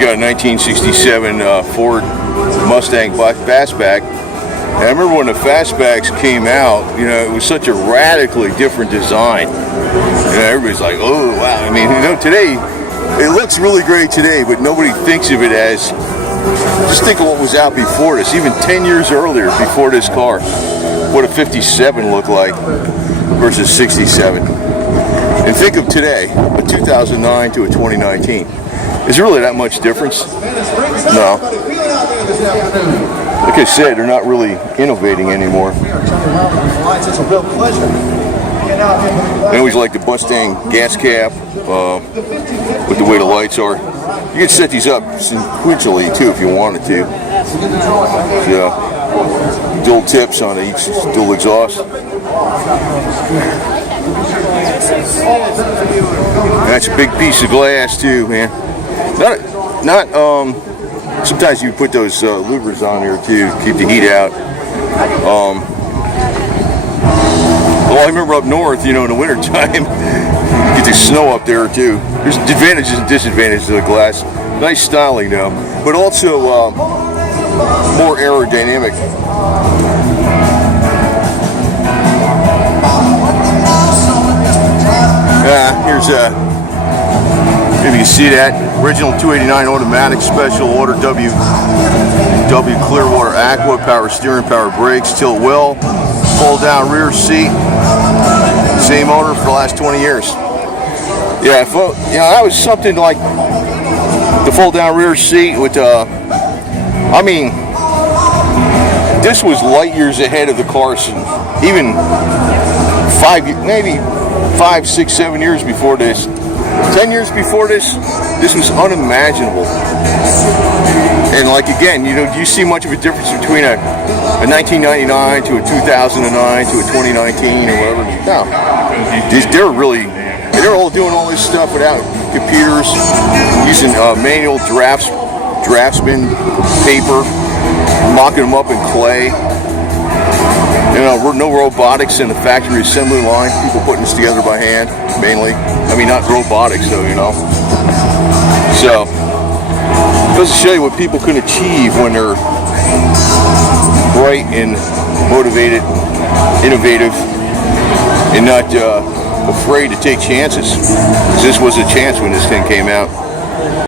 got a 1967 Ford Mustang Fastback. And I remember when the Fastbacks came out, you know, it was such a radically different design. You know, everybody's like, oh, wow. I mean, you know, today, it looks really great today, but nobody thinks of it as, just think of what was out before this, even 10 years earlier before this car. What a 57 looked like versus 67. And think of today, a 2009 to a 2019. Is there really that much difference? No. Like I said, they're not really innovating anymore. It's a real pleasure. I always like the Mustang gas cap with the way the lights are. You can set these up sequentially too if you wanted to. So, dual tips on each dual exhaust. That's a big piece of glass too, man. Sometimes you put those louvers on there too, keep the heat out. Well, I remember up north, you know, in the winter time, you get the snow up there too. There's advantages and disadvantages of the glass. Nice styling though, but also more aerodynamic. Here's maybe you see that original 289 automatic special order WWII Clearwater Aqua, power steering, power brakes, tilt wheel, fold down rear seat, same owner for the last 20 years. Yeah, you know, that was something like the fold down rear seat with I mean, this was light years ahead of the cars, even maybe 5, 6, 7 years before this. 10 years before this was unimaginable. And like again, you know, do you see much of a difference between a 1999 to a 2009 to a 2019 or whatever? No. They're all doing all this stuff without computers, using manual draftsman paper, mocking them up in clay. You know, no robotics in the factory assembly line. People putting this together by hand, mainly. I mean, not robotics, though, you know. So, it goes to show you what people can achieve when they're bright and motivated, innovative, and not afraid to take chances. Because this was a chance when this thing came out.